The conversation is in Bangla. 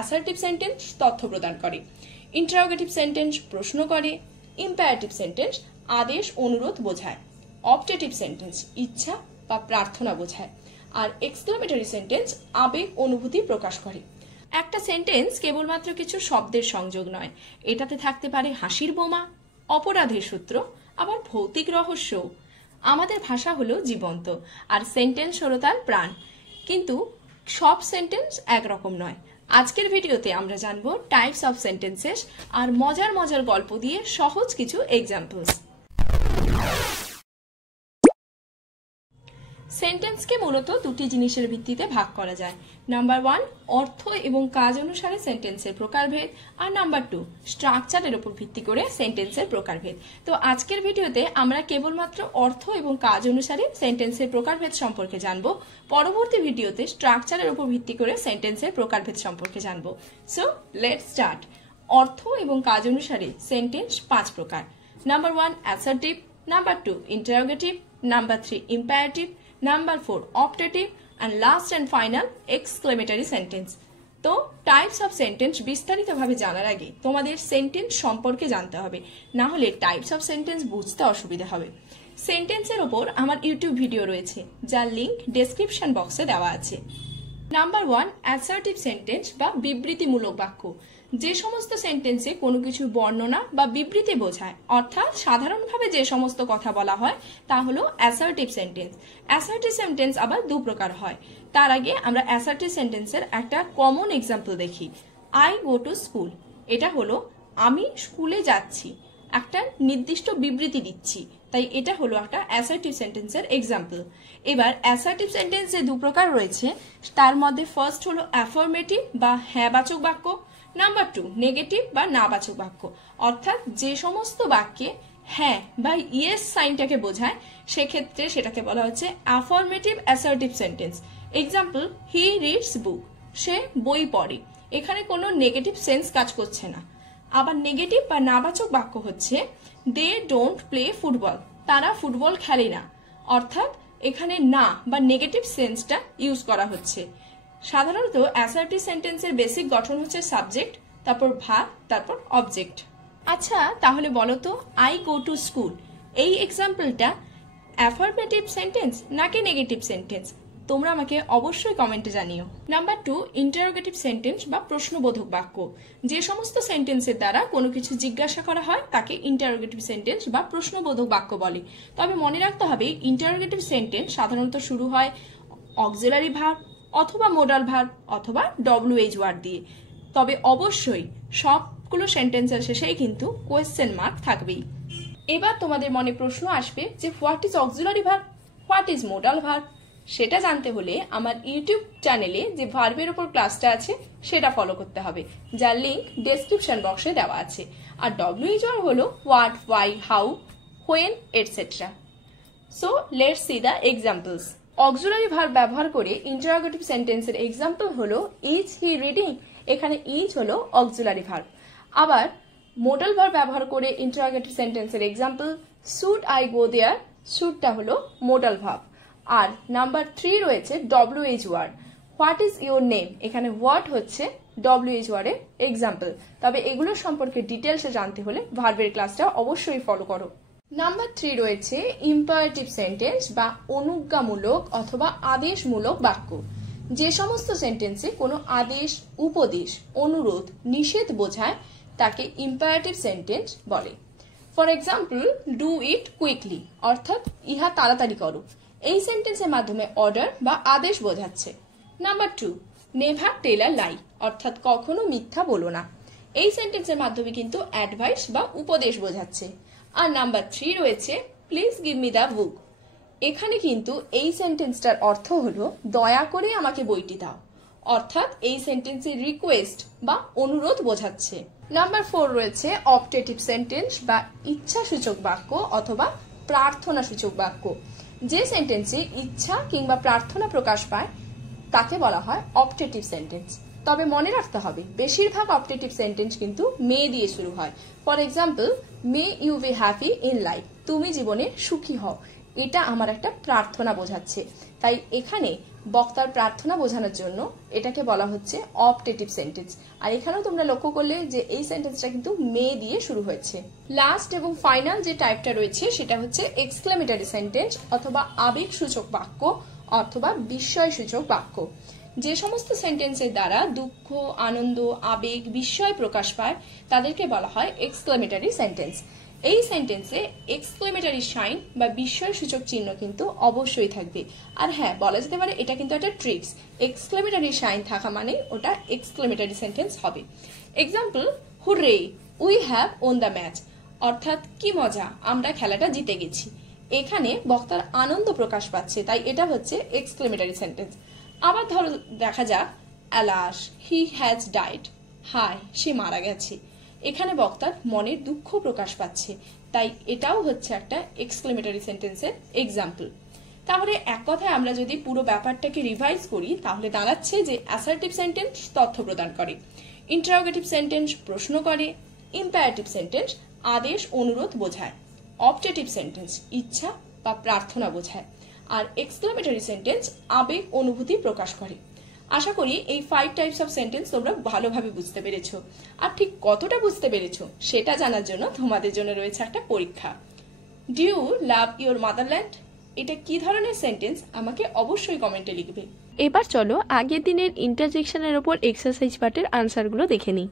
অ্যাসার্টিভ সেন্টেন্স তথ্য প্রদান করে, ইন্টারোগেটিভ সেন্টেন্স প্রশ্ন করে, ইম্পারেটিভ সেন্টেন্স আদেশ অনুরোধ বোঝায়, অপটেটিভ সেন্টেন্স ইচ্ছা বা প্রার্থনা বোঝায়, আর এক্সক্লামেটরি সেন্টেন্স আবেগ অনুভূতি প্রকাশ করে। একটা সেন্টেন্স কেবলমাত্র কিছু শব্দের সংযোগ নয়, এটাতে থাকতে পারে হাসির বোমা, অপরাধের সূত্র, আবার ভৌতিক রহস্য। আমাদের ভাষা হলো জীবন্ত, আর সেন্টেন্স হলো তার প্রাণ, কিন্তু সব সেন্টেন্স একরকম নয়। আজকের ভিডিওতে আমরা জানবো টাইপস অফ সেন্টেন্সেস আর মজার মজার গল্প দিয়ে সহজ কিছু এক্সাম্পলস। সেন্টেন্সকে মূলত দুটি জিনিসের ভিত্তিতে ভাগ করা যায়। নাম্বার 1 অর্থ এবং কাজ অনুসারে সেন্টেন্সের প্রকারভেদ, আর নাম্বার 2 স্ট্রাকচারের উপর ভিত্তি করে সেন্টেন্সের প্রকারভেদ। তো আজকের ভিডিওতে আমরা কেবলমাত্র অর্থ এবং কাজ অনুসারে সেন্টেন্সের প্রকারভেদ সম্পর্কে জানবো। পরবর্তী ভিডিওতে স্ট্রাকচারের উপর ভিত্তি করে সেন্টেন্সের প্রকারভেদ সম্পর্কে জানবো। So let's start. অর্থ এবং কাজ অনুসারে সেন্টেন্স 5 প্রকার। Number 1 assertive, number 2 interrogative, number 3 imperative, number 4 optative, and last and final exclamatory sentence. তো টাইপস অফ সেন্টেন্স বিস্তারিতভাবে জানার আগে তোমাদের সেন্টেন্স সম্পর্কে জানতে হবে, না হলে টাইপস অফ সেন্টেন্স বুঝতে অসুবিধা হবে। সেন্টেন্সের ওপর আমার ইউটিউব ভিডিও রয়েছে, যার লিংক ডেসক্রিপশন বক্সে দেওয়া আছে। নাম্বার 1 অ্যাসার্টিভ সেন্টেন্স বা বিবৃতিমূলক বাক্য। যে সমস্ত সেন্টেন্সে কোনো কিছু বর্ণনা বা বিবৃতি বোঝায়, অর্থাৎ সাধারণভাবে যে সমস্ত কথা বলা হয় তা হলো অ্যাসার্টিভ সেন্টেন্স। অ্যাসার্টিভ সেন্টেন্স আবার দু প্রকার হয়। তার আগে আমরা অ্যাসার্টিভ সেন্টেন্সের একটা কমন এক্সাম্পল দেখি। আই গো টু স্কুল, এটা হলো আমি স্কুলে যাচ্ছি, একটা নির্দিষ্ট বিবৃতি দিচ্ছি, তাই এটা হলো একটা অ্যাসার্টিভ সেন্টেন্সের এক্সাম্পল। এবার অ্যাসার্টিভ সেন্টেন্স যে দু প্রকার রয়েছে তার মধ্যে ফার্স্ট হলো অ্যাফার্মেটিভ বা হ্যাঁবাচক বাক্য, নাম্বার 2 নেগেটিভ বা নাবাচক বাক্য, অর্থাৎ যে সমস্ত বাক্যে হ্যাঁ বা ইয়েস সাইনটাকে বোঝায় সেক্ষেত্রে সেটাকে বলা হচ্ছে affirmative assertive sentence. Example he reads book, সে বই পড়ে, এখানে কোনো নেগেটিভ সেন্স কাজ করছে না। আবার নেগেটিভ বা নাবাচক বাক্য হচ্ছে দে ডোন্ট প্লে ফুটবল, তারা ফুটবল খেলে না, অর্থাৎ এখানে না বা নেগেটিভ সেন্সটা ইউজ করা হচ্ছে। সাধারণত অ্যাসার্টিভ সেন্টেন্সের বেসিক গঠন হচ্ছে সাবজেক্ট, তারপর ভার্ব, তারপর অবজেক্ট। আচ্ছা তাহলে বলো তো আই গো টু স্কুল এই এক্সাম্পলটা অ্যাফার্মেটিভ সেন্টেন্স নাকি নেগেটিভ সেন্টেন্স? তোমরা আমাকে অবশ্যই কমেন্টে জানিও। নাম্বার 2 ইন্টারোগেটিভ সেন্টেন্স বা প্রশ্নবোধক বাক্য। যে সমস্ত সেন্টেন্সের দ্বারা কোনো কিছু জিজ্ঞাসা করা হয় তাকে ইন্টারোগেটিভ সেন্টেন্স বা প্রশ্নবোধক বাক্য বলে। তবে মনে রাখতে হবে ইন্টারোগেটিভ সেন্টেন্স সাধারণত শুরু হয় অক্সিলারি ভার্ব অথবা মোডাল ভার্ব অথবা WH ওয়ার্ড দিয়ে। তবে অবশ্যই সবগুলো সেন্টেন্সের শেষেই কিন্তু কোয়েশ্চেন মার্ক থাকবেই। এবার তোমাদের মনে প্রশ্ন আসবে যে what is auxiliary verb, what is modal verb? সেটা জানতে হলে আমার ইউটিউব চ্যানেলে যে ভার্বের উপর ক্লাসটা আছে সেটা ফলো করতে হবে, যার লিংক ডেসক্রিপশন বক্সে দেওয়া আছে। আর WH ওয়ার্ড হলো what, why, how, when etcetera. So let's see the examples. Auxiliary verb ব্যবহার করে ইন্টারোগেটিভ সেন্টেন্সের এক্সাম্পল হলো ইজ হি রিডিং, এখানে ইজ হলো অক্সিলারি ভার্ব। আবার মোডাল ভার্ব ব্যবহার করে ইন্টারোগেটিভ সেন্টেন্সের example should I go there, শুডটা হলো মোডাল ভার্ব। আর নাম্বার 3 রয়েছে WH word, what is your name, এখানে হোয়াট হচ্ছে WH ওয়ার্ডের এক্সাম্পল। তবে এগুলোর সম্পর্কে ডিটেলসে জানতে হলে ভার্বের ক্লাসটা অবশ্যই ফলো করো। নাম্বার 3 রয়েছে ইম্পারেটিভ সেন্টেন্স বা অনুজ্ঞামূলক অথবা আদেশমূলক বাক্য। যে সমস্ত সেন্টেন্সে কোনো আদেশ, উপদেশ, অনুরোধ, নিষেধ বোঝায় তাকে ইম্পারেটিভ সেন্টেন্স বলে। For example do it quickly, অর্থাৎ ইহা তাড়াতাড়ি করো, এই সেন্টেন্সের মাধ্যমে অর্ডার বা আদেশ বোঝাচ্ছে। নাম্বার 2 নেভার টেল আ লাই, অর্থাৎ কখনো মিথ্যা বলো না, এই সেন্টেন্সের মাধ্যমে কিন্তু অ্যাডভাইস বা উপদেশ বোঝাচ্ছে। আর নাম্বার 3 রয়েছে please give me the book, এখানে কিন্তু এই সেন্টেন্সটার অর্থ হলো দয়া করে আমাকে বইটি দাও, অর্থাৎ এই সেন্টেন্সের রিকোয়েস্ট বা অনুরোধ বোঝাচ্ছে। নাম্বার 4 রয়েছে অপটেটিভ সেন্টেন্স বা ইচ্ছাসূচক বাক্য অথবা প্রার্থনা সূচক বাক্য। যে সেন্টেন্সে ইচ্ছা কিংবা প্রার্থনা প্রকাশ পায় তাকে বলা হয় অপটেটিভ সেন্টেন্স। তবে মনে রাখতে হবে বেশিরভাগ অপটেটিভ সেন্টেন্স কিন্তু মে দিয়ে শুরু হয়। For example may you be happy in life, তুমি জীবনে সুখী হও, এটা আমার একটা প্রার্থনা বোঝাচ্ছে। তাই এখানে বক্তার প্রার্থনা বোঝানোর জন্য এটাকে বলা হচ্ছে অপটেটিভ সেন্টেন্স। আর এখানেও তোমরা লক্ষ্য করলে যে এই সেন্টেন্সটা কিন্তু মে দিয়ে শুরু হয়েছে। লাস্ট এবং ফাইনাল যে টাইপটা রয়েছে সেটা হচ্ছে এক্সক্লেমেটরি সেন্টেন্স অথবা আবেগসূচক বাক্য অথবা বিস্ময়সূচক বাক্য। যে সমস্ত সেন্টেন্সের দ্বারা দুঃখ, আনন্দ, আবেগ, বিস্ময় প্রকাশ পায় তাদেরকে বলা হয় এক্সক্লেমেটরি সেন্টেন্স। এই সেন্টেন্সে এক্সক্লেমেটরি সাইন বা বিস্ময় সূচক চিহ্ন কিন্তু অবশ্যই থাকবে। আর হ্যাঁ, বলা যেতে পারে এটা কিন্তু একটা ট্রিক্স, এক্সক্লেমেটরি সাইন থাকা মানে ওটা এক্সক্লেমেটরি সেন্টেন্স হবে। Example, hurray we have won the match, অর্থাৎ কি মজা, আমরা খেলাটা জিতে গেছি। এখানে বক্তার আনন্দ প্রকাশ পাচ্ছে, তাই এটা হচ্ছে এক্সক্লেমেটরি সেন্টেন্স। আবার ধরো দেখা যাক, অ্যালাস হি হ্যাজ ডাইড, হায় সে মারা গেছে। এখানে বক্তার মনের দুঃখ প্রকাশ পাচ্ছে, তাই এটাও হচ্ছে একটা এক্সক্লেমেটরি সেন্টেন্সের এক্সাম্পল। তাহলে এক কথায় আমরা যদি পুরো ব্যাপারটাকে রিভাইজ করি তাহলে দাঁড়াচ্ছে যে অ্যাসার্টিভ সেন্টেন্স তথ্য প্রদান করে, ইন্টারোগেটিভ সেন্টেন্স প্রশ্ন করে, ইম্পারেটিভ সেন্টেন্স আদেশ অনুরোধ বোঝায়, অপটেটিভ সেন্টেন্স ইচ্ছা বা প্রার্থনা বোঝায়, আর এক্সক্লেমেটরি সেন্টেন্স আবেগ অনুভূতি প্রকাশ করে। আশা করি এই 5 টাইপস অফ সেন্টেন্স তোমরা ভালোভাবে বুঝতে পেরেছো। আর ঠিক কতটা বুঝতে পেরেছো সেটা জানার জন্য তোমাদের জন্য রয়েছে একটা পরীক্ষা। Do you love your motherland? এটা কি ধরনের সেন্টেন্স আমাকে অবশ্যই কমেন্টে লিখবে। এবার চলো আগের দিনের ইন্টারজেকশনের ওপর এক্সারসাইজ পার্টের আনসারগুলো দেখে নিই।